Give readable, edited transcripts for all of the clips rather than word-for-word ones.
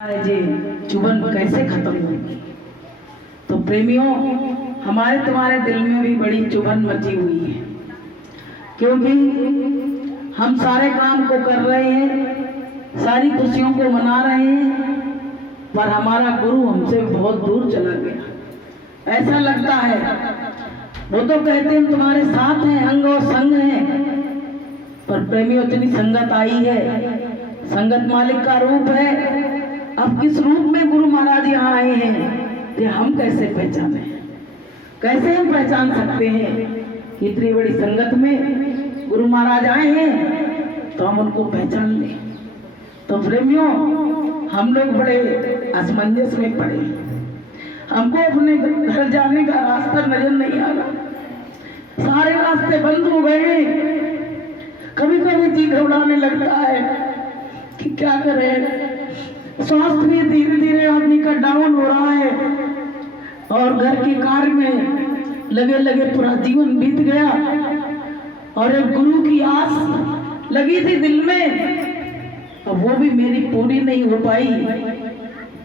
जी चुभन कैसे खत्म होगी। तो प्रेमियों, हमारे तुम्हारे दिल में भी बड़ी चुभन मची हुई है, क्योंकि हम सारे काम को कर रहे हैं, सारी खुशियों को मना रहे हैं, पर हमारा गुरु हमसे बहुत दूर चला गया। ऐसा लगता है, वो तो कहते हैं हम तुम्हारे साथ हैं, अंग और संग हैं, पर प्रेमियों इतनी संगत आई है, संगत मालिक का रूप है। अब किस रूप में गुरु महाराज यहाँ आए हैं, ये हम कैसे पहचाने, कैसे हम पहचान सकते हैं। इतनी बड़ी संगत में गुरु महाराज आए हैं तो हम उनको पहचान लें। तो प्रेमियों, हम लोग बड़े असमंजस में पड़े, हमको अपने घर जाने का रास्ता नजर नहीं आ रहा, सारे रास्ते बंद हो गए। कभी कभी जी घबराने लगता है कि क्या करें, स्वास्थ्य भी धीरे धीरे आदमी का डाउन हो रहा है और घर के कार्य में लगे लगे पूरा जीवन बीत गया, और एक गुरु की आस लगी थी दिल में, और वो भी मेरी पूरी नहीं हो पाई,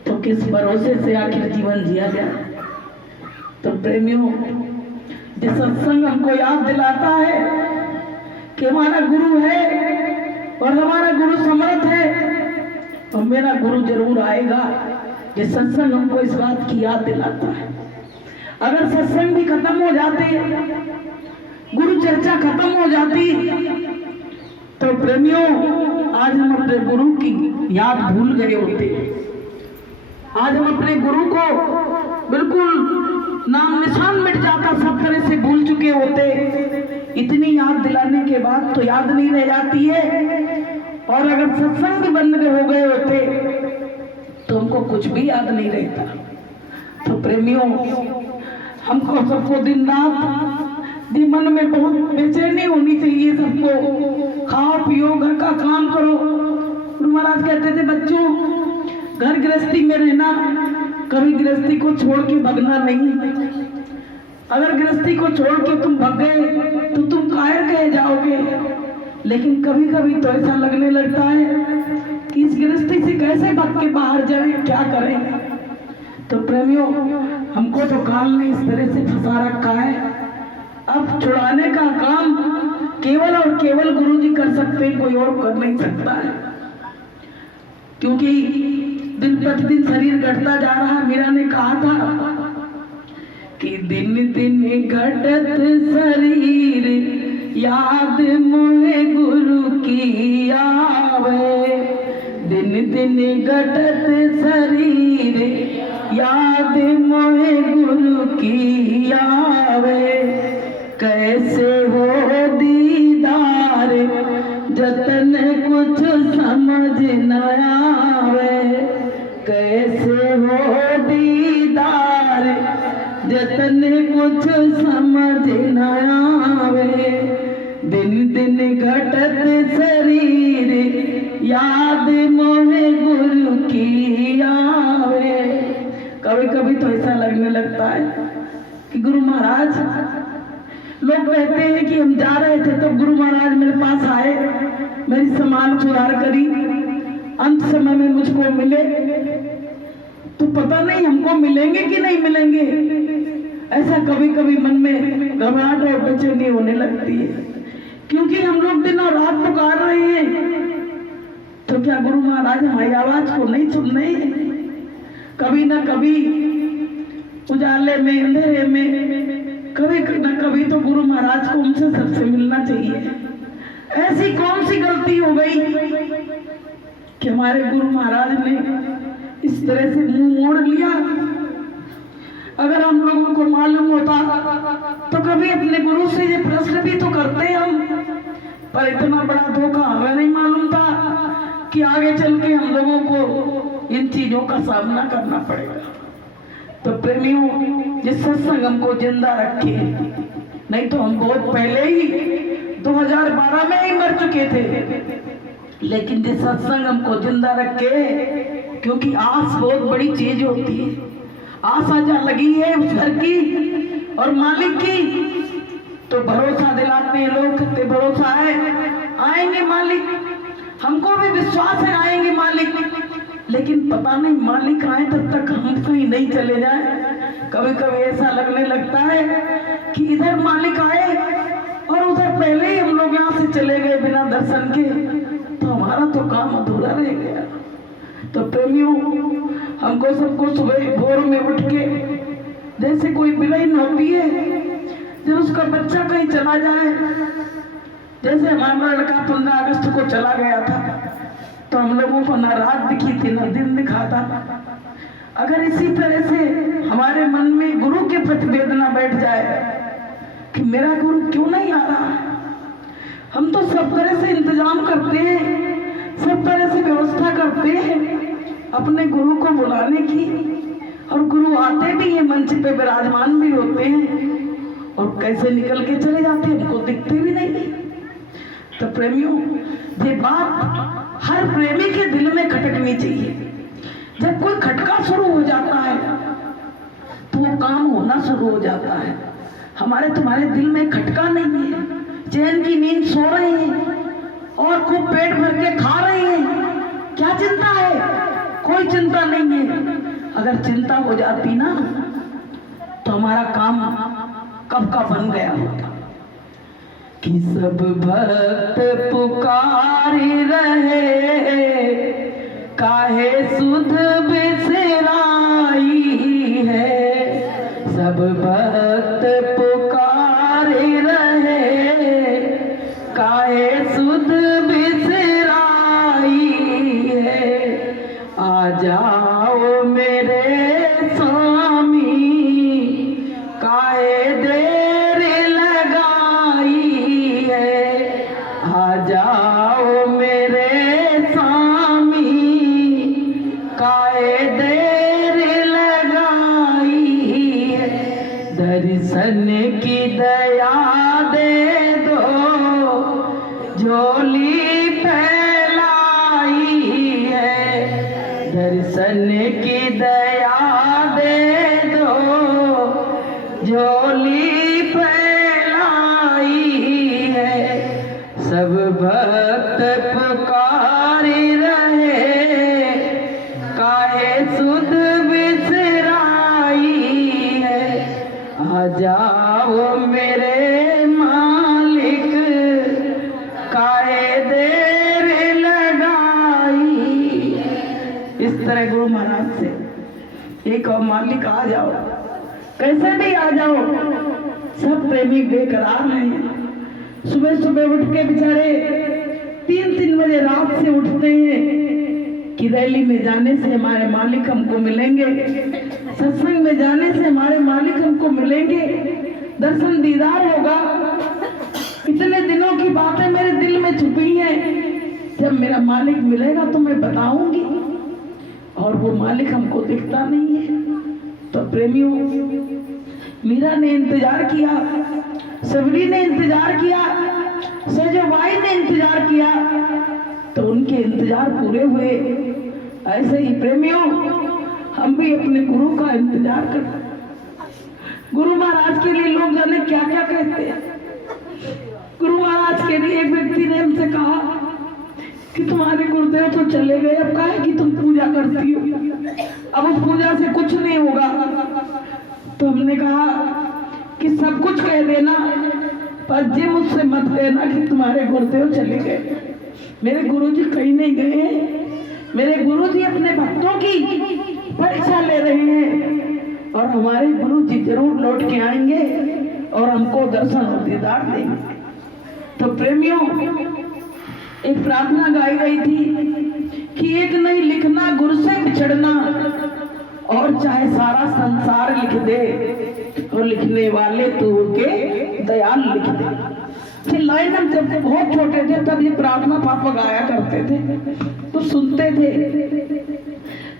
तो किस भरोसे से आखिर जीवन जिया गया। तो प्रेमियों, जिस सत्संग हमको याद दिलाता है कि हमारा गुरु है और हमारा गुरु समर्थ है, और मेरा गुरु जरूर आएगा, ये सत्संग हमको इस बात की याद दिलाता है। अगर सत्संग भी खत्म हो जाते, गुरु चर्चा खत्म हो जाती, तो प्रेमियों आज हम अपने गुरु की याद भूल गए होते, आज हम अपने गुरु को बिल्कुल नाम निशान मिट जाता, सब तरह से भूल चुके होते। इतनी याद दिलाने के बाद तो याद नहीं रह जाती है, और अगर सत्संग भी बंद हो गए होते तो हमको कुछ भी याद नहीं रहता। तो प्रेमियों, हमको सबको दिन रात मन में बहुत बेचैनी होनी चाहिए। सबको खाओ पियो, घर का काम करो। गुरु महाराज कहते थे, बच्चों घर गृहस्थी में रहना, कभी गृहस्थी को छोड़ के भगना नहीं। अगर गृहस्थी को छोड़ के तुम भग गए तो तुम कायर कहे जाओगे। लेकिन कभी कभी तो ऐसा लगने लगता है कि इस गृहस्थी से कैसे भाग के बाहर जाए, क्या करें। तो प्रेमियों, हमको तो काल ने इस तरह से फंसा रखा है, अब छुड़ाने का काम केवल और केवल गुरु जी कर सकते हैं, कोई और कर नहीं सकता है। क्योंकि दिन प्रतिदिन शरीर घटता जा रहा है। मीरा ने कहा था कि दिन दिन घटत शरीर, याद मोहे गुरु की आवे। दिन दिन घटत शरीर, याद मोहे गुरु की आवे। कैसे हो दीदार, जतन कुछ समझ न आवे। कैसे हो दीदार, जतन कुछ समझ न आवे। दिन दिन घटत शरीर, याद मोहे गुरु की आवे। कभी कभी तो ऐसा लगने लगता है कि गुरु महाराज, लोग कहते हैं कि हम जा रहे थे तब गुरु महाराज मेरे पास आए, मेरी समान सुधार करी, अंत समय में मुझको मिले, तो पता नहीं हमको मिलेंगे कि नहीं मिलेंगे। ऐसा कभी कभी मन में घबराहट और बेचैनी होने लगती है, क्योंकि हम लोग दिन और रात पुकार रहे हैं। तो क्या गुरु महाराज हमारी आवाज को नहीं सुन रहे हैं? कभी न कभी उजाले में, अंधेरे में, कभी न कभी तो गुरु महाराज को हमसे सबसे मिलना चाहिए। ऐसी कौन सी गलती हो गई कि हमारे गुरु महाराज ने इस तरह से मुंह मोड़ लिया? अगर हम लोगों को मालूम होता तो कभी अपने गुरु से ये प्रश्न भी तो करते हम, पर इतना बड़ा धोखा हमें नहीं मालूम था कि आगे चल के हम लोगों को इन चीजों का सामना करना पड़ेगा। तो प्रेमियों, जिस सत्संग हमको जिंदा रखे, नहीं तो हम बहुत पहले ही 2012 में ही मर चुके थे। लेकिन जिस सत्संग हमको जिंदा रखे, क्योंकि आस बहुत बड़ी चीज होती है, आस आजा लगी है उस घर की और मालिक की, तो भरोसा दिलाते हैं लोग, कितने भरोसा है आएंगे मालिक, हमको भी विश्वास है आएंगे मालिक, लेकिन पता नहीं मालिक आए तब तक हम कहीं नहीं चले जाए। कभी कभी ऐसा लगने लगता है कि इधर मालिक आए और उधर पहले ही हम लोग यहाँ से चले गए बिना दर्शन के, तो हमारा तो काम अधूरा रह गया। तो प्रेमियों, हमको सबको सुबह भोर में उठ के जैसे कोई बिलैन होती है जब उसका बच्चा कहीं चला जाए, जैसे हमारा लड़का 15 अगस्त को चला गया था तो हम लोगों को ना रात दिखी थी ना दिन दिखा था। अगर इसी तरह से हमारे मन में गुरु के प्रति वेदना बैठ जाए कि मेरा गुरु क्यों नहीं आ रहा है, हम तो सब तरह से इंतजाम करते हैं, सब तरह से व्यवस्था करते हैं अपने गुरु को बुलाने की, और गुरु आते भी हैं, मंच पे विराजमान भी होते हैं और कैसे निकल के चले जाते हैं, हमको दिखते भी नहीं। तो प्रेमियों, ये बात हर प्रेमी के दिल में खटकनी चाहिए। जब कोई खटका शुरू हो जाता है तो वो काम होना शुरू हो जाता है। हमारे तुम्हारे दिल में खटका नहीं है, चैन की नींद सो रहे हैं और खूब पेट भर के खा रहे हैं, क्या चिंता है? कोई चिंता नहीं है। अगर चिंता हो जाती ना तो हमारा काम कब का बन गया होता। कि सब भक्त पुकारी रहे, काहे सुध बिसराई है। सब भक्त पुकारी रहे, काहे सुध बिसराई है। आ जाओ मेरे स्वामी, काहे देर लगाई है। आ जाओ मेरे स्वामी, काहे देर लगाई है। दर्शन की दया दे दो, झोली फैलाई है। दर्शन की दया दे दो, झोली फैलाई है। सब भक्त पुकारी रहे, काहे सुध बिसराई है। आ जाओ मेरे मालिक, काहे देर लगाई। इस तरह गुरु महाराज से एक और मालिक आ जाओ, कैसे भी आ जाओ। सब प्रेमी बेकरार हैं, सुबह सुबह उठ के बेचारे 3-3 बजे रात से उठते हैं कि रैली में जाने से हमारे मालिक हमको मिलेंगे, सत्संग में जाने से हमारे मालिक हमको मिलेंगे, दर्शन दीदार होगा। इतने दिनों की बातें मेरे दिल में छुपी हैं, जब मेरा मालिक मिलेगा तो मैं बताऊंगी, और वो मालिक हमको दिखता नहीं है। तो प्रेमियों, मीरा ने इंतजार किया, सबरी ने इंतजार किया, सजोबाई ने इंतजार किया, तो उनके इंतजार पूरे हुए। ऐसे ही प्रेमियों, हम भी अपने गुरु का इंतजार करते। गुरु महाराज के लिए लोग जाने क्या क्या कहते हैं। गुरु महाराज के लिए एक व्यक्ति ने हमसे कहा कि तुम्हारे गुरुदेव तो चले गए, अब काहे कि तुम पूजा करती हो, अब उस पूजा से कुछ नहीं होगा। तो हमने कहा कि सब कुछ कह देना, पर जी मुझसे मत कहना कि तुम्हारे गुरुदेव चले गए। मेरे गुरुजी कहीं नहीं गए हैं, मेरे गुरुजी अपने भक्तों की परीक्षा ले रहे हैं, और हमारे गुरुजी जरूर लौट के आएंगे और हमको दर्शन और दीदार देंगे। तो प्रेमियों, एक प्रार्थना गाई गई थी कि एक नहीं लिखना गुरु से बिछड़ना, और चाहे सारा संसार लिख दे, और लिखने वाले तू के दयाल लिख दे। ये लाइन हम जब बहुत छोटे थे तब ये प्रार्थना पापा गाया करते थे, तो सुनते थे।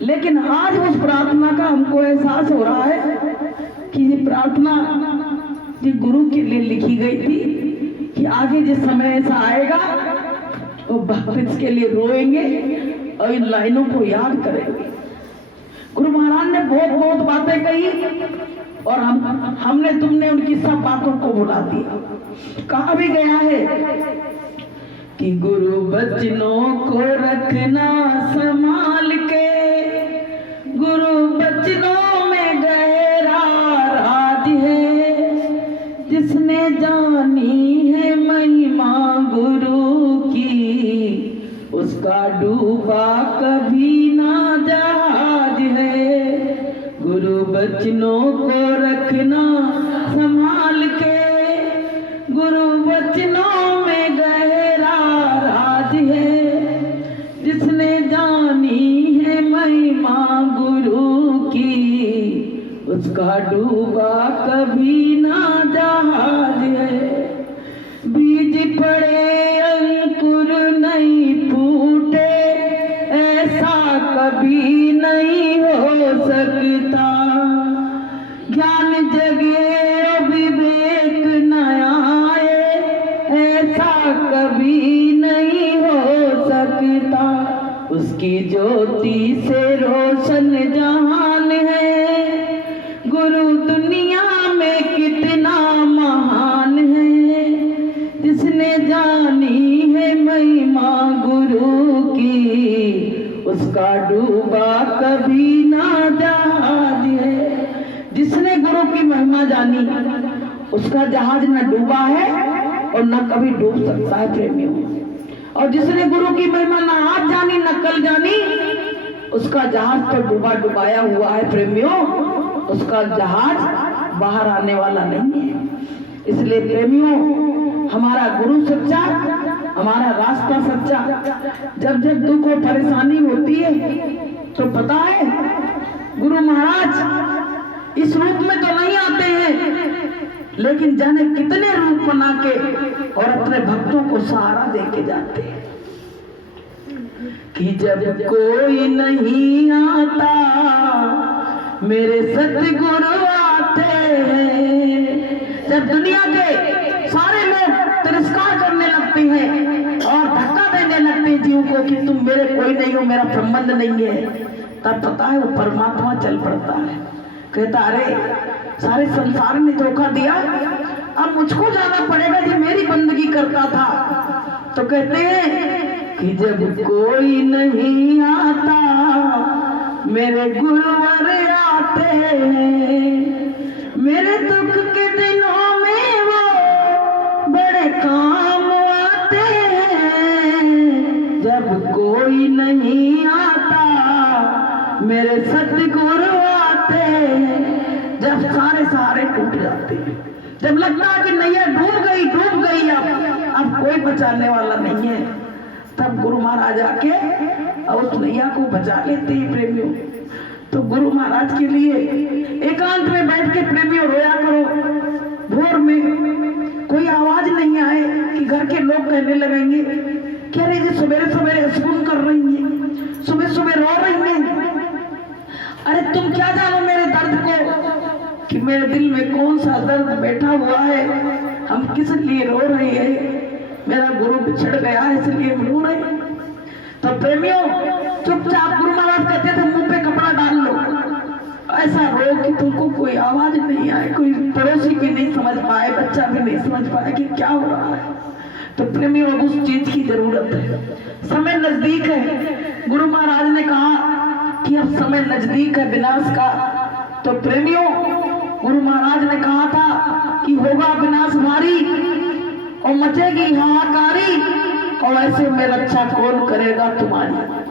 लेकिन आज उस प्रार्थना का हमको एहसास हो रहा है कि ये प्रार्थना ये गुरु के लिए लिखी गई थी कि आगे जिस समय ऐसा आएगा वो भक्त इसके लिए रोएंगे और इन लाइनों को याद करेंगे। गुरु महाराज ने बहुत बहुत बातें कही, और हमने तुमने उनकी सब बातों को भुला दिया। कहा भी गया है कि गुरु बचनों को रखना संभाल के, वचनों को रखना संभाल के, गुरु वचनों में गहरा राज है, जिसने जानी है महिमा गुरु की, उसका डूबा कभी ना जहाज है। बीज पड़े अंकुर नहीं फूटे, ऐसा कभी नहीं हो सकता। ज्ञान जगे विवेक न आए, ऐसा कभी नहीं हो सकता। उसकी ज्योति से रोशन जहान है, गुरु दुनिया में कितना महान है, जिसने जानी है महिमा गुरु की, उसका डूबा कभी ना जहाज है। जिसने गुरु की महिमा जानी, उसका जहाज न डूबा है और न कभी डूब सकता है प्रेमियों। और जिसने गुरु की महिमा न आज जानी न कल जानी, उसका जहाज तो डूबा डुबाया हुआ है प्रेमियों, उसका जहाज बाहर आने वाला नहीं है। इसलिए प्रेमियों, हमारा गुरु सच्चा, हमारा रास्ता सच्चा। जब जब दुख और परेशानी होती है तो पता है गुरु महाराज इस रूप में तो नहीं आते हैं, लेकिन जाने कितने रूप बना के और अपने भक्तों को सहारा दे के जाते हैं। कि जब कोई नहीं आता मेरे सतगुरु आते हैं। जब दुनिया के सारे लोग तिरस्कार करने लगते हैं और धक्का देने लगते हैं जीव को कि तुम मेरे कोई नहीं हो, मेरा संबंध नहीं है, तब पता है वो परमात्मा चल पड़ता है। कहता अरे सारे संसार ने धोखा दिया, अब मुझको जाना पड़ेगा जो मेरी बंदगी करता था। तो कहते हैं कि जब कोई नहीं आता मेरे गुरुवर आते हैं, मेरे दुख के दिनों में वो बड़े काम आते हैं। जब कोई नहीं आता मेरे सतगुरु आते हैं। जब सारे सहारे टूट जाते हैं, जब लगता है कि नैया डूब गई अब कोई बचाने वाला नहीं है, तब गुरु महाराज आके और उस नैया को बचा लेते हैं प्रेमियों। तो गुरु महाराज के लिए एकांत में बैठ के प्रेमियों रोया करो। भोर में कोई आवाज नहीं आए कि घर के लोग कहने लगेंगे कि अरे जी सवेरे सवेरे स्कूल कर रही है, सुबह सुबह रो रही है। अरे तुम क्या जानो मेरे दर्द को कि मेरे दिल में कौन सा दर्द बैठा हुआ है, हम किस लिए रो रहे हैं। मेरा गुरु बिछड़ गया है इसलिए हम रो रहे हैं। तो प्रेमियों, चुपचाप गुरु महाराज कहते थे मुंह पे कपड़ा डाल लो, ऐसा रो कि तुमको कोई आवाज नहीं आए, कोई पड़ोसी भी नहीं समझ पाए, बच्चा भी नहीं समझ पाए कि क्या हो रहा है। तो प्रेमियों, उस चीज की जरूरत है। समय नजदीक है। गुरु महाराज ने कहा कि अब समय नजदीक है विनाश का। तो प्रेमियों, गुरु महाराज ने कहा था कि होगा विनाश भारी और मचेगी हाहाकारी, और ऐसे में रक्षा कौन करेगा तुम्हारी।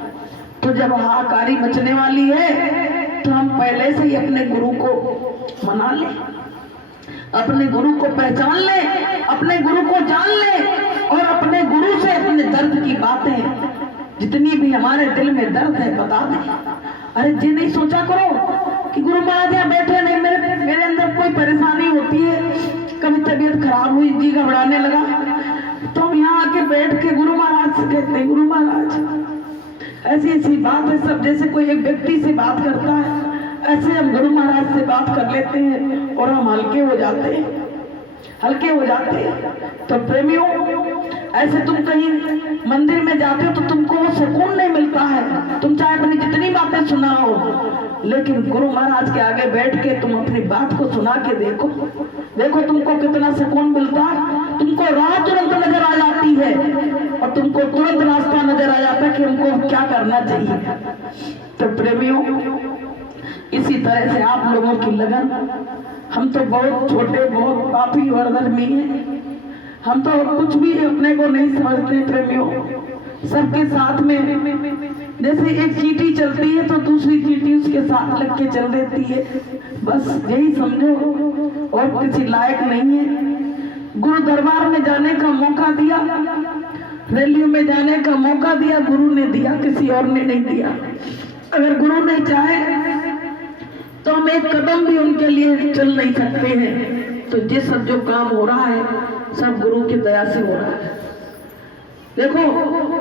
तो जब हाहाकारी मचने वाली है तो हम पहले से ही अपने गुरु को मना ले, अपने गुरु को पहचान ले, अपने गुरु को जान ले और अपने गुरु से अपने दर्द की बातें जितनी भी हमारे दिल में दर्द है बता दें। अरे जी नहीं सोचा करो कि गुरु महाराज यहाँ बैठे नहीं, मेरे अंदर कोई परेशानी होती है, कभी तबीयत खराब हुई, जी घबराने लगा, तो हम यहाँ आके बैठ के गुरु महाराज से कहते हैं गुरु महाराज ऐसी ऐसी बात है। सब जैसे कोई एक व्यक्ति से बात करता है ऐसे हम गुरु महाराज से बात कर लेते हैं और हम हल्के हो जाते हैं, हल्के हो जाते हैं। तो प्रेमियों, ऐसे तुम कहीं मंदिर में जाते हो तो तुमको वो सुकून नहीं मिलता है, तुम चाहे अपनी जितनी बातें सुनाओ, लेकिन गुरु महाराज के आगे बैठ के तुम अपनी बात को सुना के देखो, देखो तुमको कितना सुकून मिलता है। तुमको राह तुरंत नजर आ जाती है और तुमको तुरंत रास्ता नजर आ जाता है कि हमको क्या करना चाहिए। तो प्रेमियों, इसी तरह से आप लोगों की लगन, हम तो बहुत छोटे, बहुत पापी और धर्मी हैं, हम तो कुछ भी अपने को नहीं समझते प्रेमियों। सबके साथ में जैसे एक चींटी चलती है तो दूसरी चींटी उसके साथ लग के चल देती है, बस यही समझो, और किसी लायक नहीं है। गुरु दरबार में जाने का मौका दिया, रैलियों में जाने का मौका दिया, गुरु ने दिया, किसी और ने नहीं दिया। अगर गुरु नहीं चाहे तो हम एक कदम भी उनके लिए चल नहीं सकते हैं। तो ये सब जो काम हो रहा है सब गुरु की दया से हो रहा है। देखो,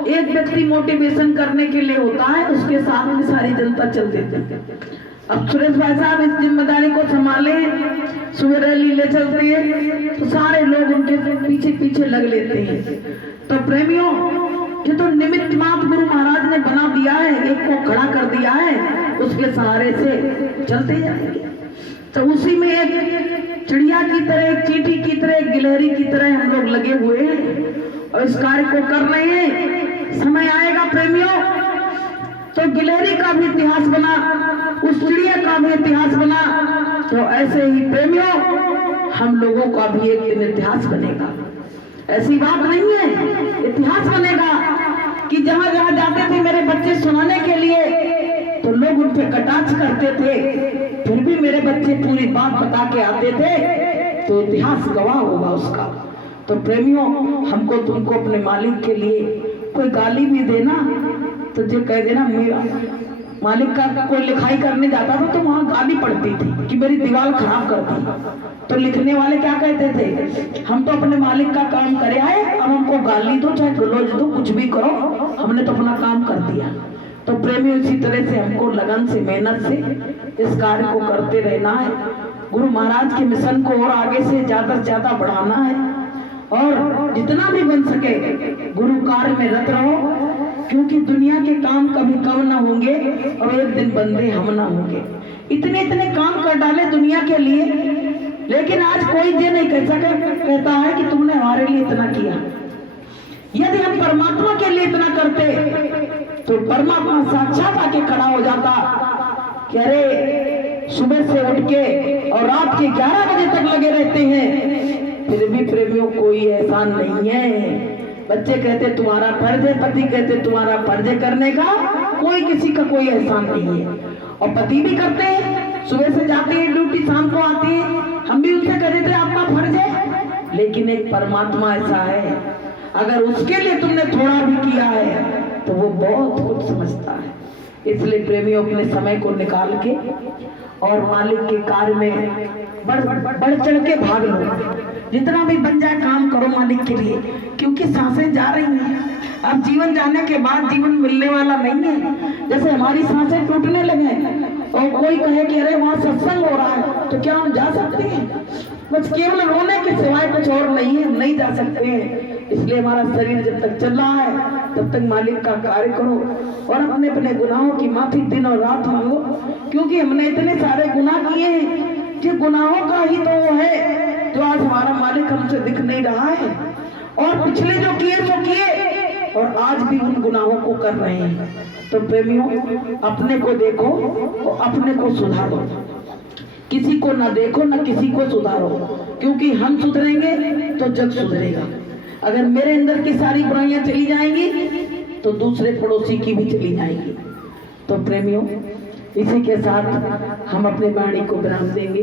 एक व्यक्ति मोटिवेशन करने के लिए होता है, उसके साथ में सारी जनता चल देती है। अब सुरेश भाई साहब इस जिम्मेदारी को संभाले, सुबह रैली ले चलते हैं तो सारे लोग उनके पीछे पीछे लग लेते हैं। तो प्रेमियों, ये तो निमित्त मात्र गुरु महाराज ने बना दिया है, एक को खड़ा कर दिया है, उसके सहारे से चलते जाएंगे। तो उसी में एक चिड़िया की तरह, एक चींटी की तरह, एक गिलहरी की तरह हम लोग लगे हुए हैं और इस कार्य को कर रहे हैं। समय आएगा प्रेमियों तो गिलहरी का भी इतिहास बना, उस चिड़िया का भी इतिहास बना, तो ऐसे ही प्रेमियों हम लोगों का भी एक दिन इतिहास बनेगा। ऐसी बात नहीं है, इतिहास बनेगा कि जहां जहां जाते थे मेरे बच्चे सुनाने के लिए तो लोग उन पे कटाक्ष करते थे, फिर भी मेरे बच्चे पूरी बात बता के आते थे, तो इतिहास गवाह होगा उसका। तो प्रेमियों, हमको तुमको अपने मालिक के लिए कोई गाली भी देना तो ये कह देना, मेरा मालिक का कोई लिखाई करने जाता था तो वहां गाली पड़ती थी कि मेरी दीवार खराब कर दी। तो लिखने वाले क्या कहते थे, हम तो अपने मालिक का काम करे आए, अब हमको गाली दो चाहे गलौज दो, कुछ भी करो, हमने तो अपना काम कर दिया। तो प्रेमियों, इसी तरह से हमको लगन से, मेहनत से इस कार्य को करते रहना है। गुरु महाराज के मिशन को और आगे से ज्यादा बढ़ाना है और जितना भी बन सके गुरु कार्य में रत रहो, क्योंकि दुनिया के काम कभी कम ना होंगे और एक दिन बंदे हम ना होंगे। इतने काम कर डाले दुनिया के लिए, लेकिन आज कोई ये नहीं कहता है कि तुमने हमारे लिए इतना किया। यदि हम परमात्मा के लिए इतना करते तो परमात्मा साक्षात आके खड़ा हो जाता कि अरे सुबह से उठ के और रात के 11 बजे तक लगे रहते हैं, फिर भी प्रेमियों कोई एहसान नहीं है। बच्चे कहते तुम्हारा फर्ज है, पति कहते तुम्हारा फर्ज है करने का, कोई किसी का कोई एहसान नहीं है। और पति भी करते हैं, सुबह से जाते हैं ड्यूटी, शाम को आते हैं, हम भी उनसे कहते थे आपका फर्ज है। लेकिन एक परमात्मा ऐसा है, अगर उसके लिए तुमने थोड़ा भी किया है तो वो बहुत कुछ समझता है। इसलिए प्रेमियों, अपने समय को निकाल के और मालिक के कार्य में बढ़ चढ़ के भाग लो, जितना भी बन जाए काम करो मालिक के लिए, क्योंकि सांसें जा रही हैं। अब जीवन जाने के बाद जीवन मिलने वाला नहीं है। जैसे हमारी सांसें टूटने लगे और कोई कहे कि अरे वहाँ सत्संग हो रहा है, तो क्या हम जा सकते हैं? बस केवल रोने के सिवाय कुछ और नहीं है, नहीं जा सकते हैं। इसलिए हमारा शरीर जब तक चल रहा है तब तक मालिक का कार्य करो और अपने अपने गुनाहों की माफी दिन और रात मांगो, क्योंकि हमने इतने सारे गुनाह किए हैं कि गुनाहों का ही तो वो है जो आज हमारा मालिक हमसे दिख नहीं रहा है। और पिछले जो किए सो किए और आज भी उन गुनाहों को कर रहे हैं। तो प्रेमियों, अपने को देखो और अपने को सुधारो, किसी को ना देखो ना किसी को सुधारो, क्योंकि हम सुधरेंगे तो जग सुधरेगा। अगर मेरे अंदर की सारी बुराइयां चली जाएंगी तो दूसरे पड़ोसी की भी चली जाएंगी। तो प्रेमियों, इसी के साथ हम अपने वाणी को विराम देंगे।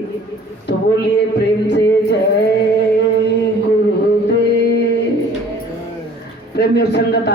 तो बोलिए प्रेम से जय गुरुदेव। प्रेमियों, संगत